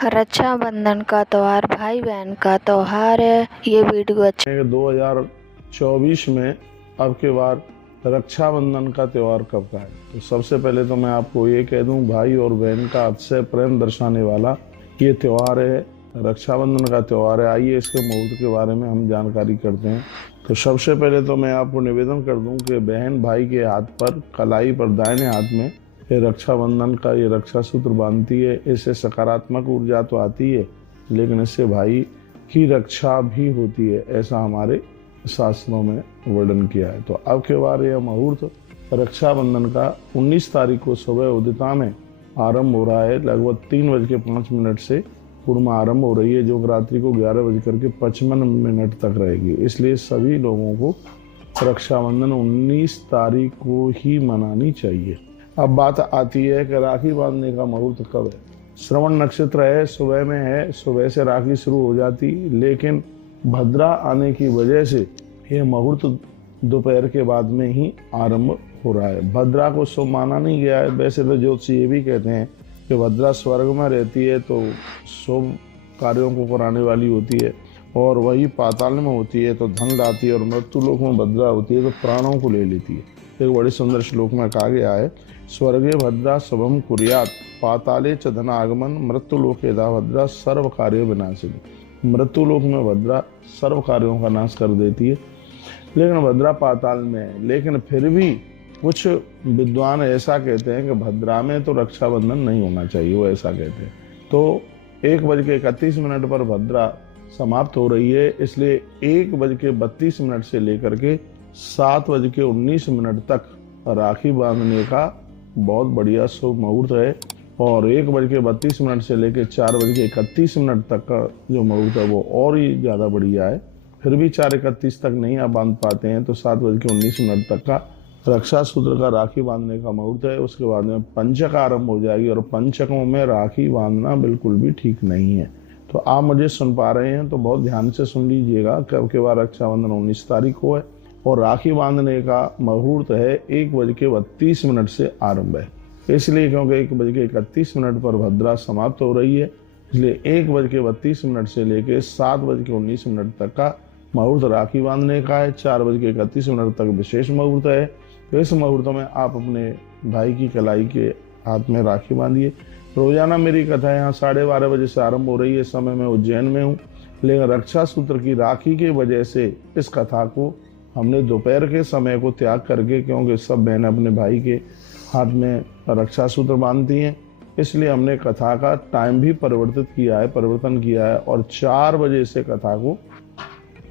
रक्षाबंधन का त्योहार भाई बहन का त्योहार है। ये वीडियो अच्छा 2024 में अब के बार रक्षाबंधन का त्यौहार कब का है। तो सबसे पहले तो मैं आपको ये कह दूं, भाई और बहन का अतिशय प्रेम दर्शाने वाला ये त्यौहार है, रक्षाबंधन का त्यौहार है। आइए इसके मुहूर्त के बारे में हम जानकारी करते हैं। तो सबसे पहले तो मैं आपको निवेदन कर दूं कि बहन भाई के हाथ पर, कलाई पर, दाहिने हाथ में ये रक्षाबंधन का ये रक्षा सूत्र बांधती है। इससे सकारात्मक ऊर्जा तो आती है, लेकिन इससे भाई की रक्षा भी होती है, ऐसा हमारे शास्त्रों में वर्णन किया है। तो अब के बार यह मुहूर्त रक्षाबंधन का 19 तारीख को सुबह उदिता में आरंभ हो रहा है। लगभग 3:05 से पूर्णिमा आरंभ हो रही है, जो रात्रि को 11:55 तक रहेगी। इसलिए सभी लोगों को रक्षाबंधन 19 तारीख को ही मनानी चाहिए। अब बात आती है कि राखी बांधने का मुहूर्त कब है। श्रवण नक्षत्र है, सुबह में है, सुबह से राखी शुरू हो जाती, लेकिन भद्रा आने की वजह से यह मुहूर्त दोपहर के बाद में ही आरंभ हो रहा है। भद्रा को शुभ माना नहीं गया है। वैसे तो ज्योतिषी ये भी कहते हैं कि भद्रा स्वर्ग में रहती है तो शुभ कार्यों को कराने वाली होती है, और वही पाताल में होती है तो धन लाती है, और मृत्यु लोक में भद्रा होती है तो प्राणों को ले लेती है। एक बड़ी सुंदर श्लोक में कहा गया है, स्वर्गे भद्रा शुभम कुर्यात, पाताले च धनागमन, मृत्यु लोके दा भद्रा सर्व कार्य विनाशिनी। मृत्यु लोक में भद्रा सर्व कार्यों का नाश कर देती है, लेकिन भद्रा पाताल में है। लेकिन फिर भी कुछ विद्वान ऐसा कहते हैं कि भद्रा में तो रक्षाबंधन नहीं होना चाहिए, वो ऐसा कहते हैं। तो 1:31 पर भद्रा समाप्त हो रही है, इसलिए 1:32 से लेकर के 7:19 तक राखी बांधने का बहुत बढ़िया शुभ मुहूर्त है। और 1:32 से लेकर 4:31 तक का जो मुहूर्त है वो और ही ज़्यादा बढ़िया है। फिर भी 4:31 तक नहीं आप बांध पाते हैं तो 7:19 तक का रक्षा सूत्र का राखी बांधने का मुहूर्त है। उसके बाद में पंचक आरंभ हो जाएगी, और पंचकों में राखी बांधना बिल्कुल भी ठीक नहीं है। तो आप मुझे सुन पा रहे हैं तो बहुत ध्यान से सुन लीजिएगा। कब के बाद रक्षाबंधन 19 तारीख को है, और राखी बांधने का मुहूर्त है 1:32 से आरंभ है। इसलिए क्योंकि 1:31 पर भद्रा समाप्त हो रही है, इसलिए 1:32 से लेकर 7:19 तक का मुहूर्त राखी बांधने का है। 4:31 तक विशेष मुहूर्त है। तो इस मुहूर्त में आप अपने भाई की कलाई के हाथ में राखी बांधिए। रोजाना मेरी कथा यहाँ 12:30 बजे से आरंभ हो रही है। समय में उज्जैन में हूँ, लेकिन रक्षा सूत्र की राखी की वजह से इस कथा को हमने दोपहर के समय को त्याग करके, क्योंकि सब बहनें अपने भाई के हाथ में रक्षा सूत्र बांधती हैं, इसलिए हमने कथा का टाइम भी परिवर्तन किया है, और 4 बजे से कथा को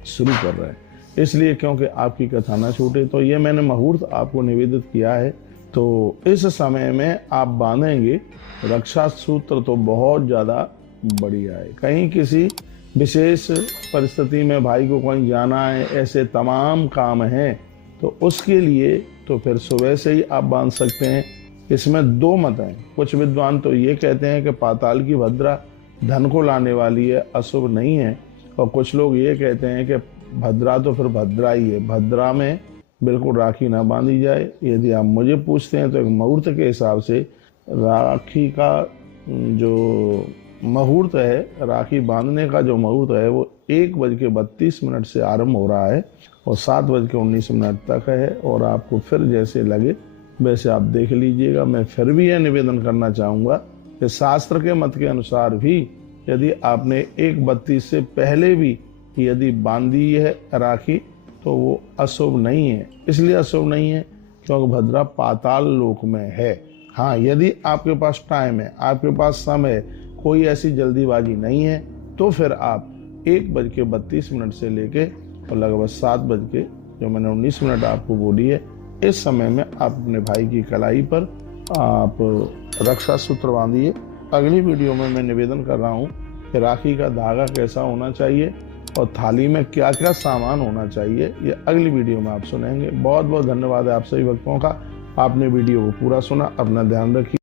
शुरू कर रहे हैं। इसलिए क्योंकि आपकी कथा ना छूटे, तो ये मैंने मुहूर्त आपको निवेदित किया है। तो इस समय में आप बांधेंगे रक्षा सूत्र तो बहुत ज़्यादा बढ़िया है। कहीं किसी विशेष परिस्थिति में भाई को कहीं जाना है, ऐसे तमाम काम हैं, तो उसके लिए तो फिर सुबह से ही आप बांध सकते हैं। इसमें 2 मत हैं। कुछ विद्वान तो ये कहते हैं कि पाताल की भद्रा धन को लाने वाली है, अशुभ नहीं है, और कुछ लोग ये कहते हैं कि भद्रा तो फिर भद्रा ही है, भद्रा में बिल्कुल राखी ना बांधी जाए। यदि आप मुझे पूछते हैं तो एक मुहूर्त के हिसाब से राखी का जो मुहूर्त है, राखी बांधने का जो मुहूर्त है वो 1:32 से आरंभ हो रहा है, और 7:19 तक है। और आपको फिर जैसे लगे वैसे आप देख लीजिएगा। मैं फिर भी यह निवेदन करना चाहूँगा कि शास्त्र के मत के अनुसार भी यदि आपने 1:32 से पहले भी यदि बांधी है राखी तो वो अशुभ नहीं है। इसलिए अशुभ नहीं है क्योंकि भद्रा पाताल लोक में है। हाँ, यदि आपके पास टाइम है, आपके पास समय, कोई ऐसी जल्दीबाजी नहीं है, तो फिर आप 1:32 से लेके और लगभग 7 जो मैंने 19 आपको बोली है, इस समय में आप अपने भाई की कलाई पर आप रक्षा सूत्र बांधिए। अगली वीडियो में मैं निवेदन कर रहा हूँ कि राखी का धागा कैसा होना चाहिए और थाली में क्या क्या सामान होना चाहिए, ये अगली वीडियो में आप सुनेंगे। बहुत बहुत धन्यवाद है आप सभी भक्तों का। आपने वीडियो को पूरा सुना। अपना ध्यान रखिए।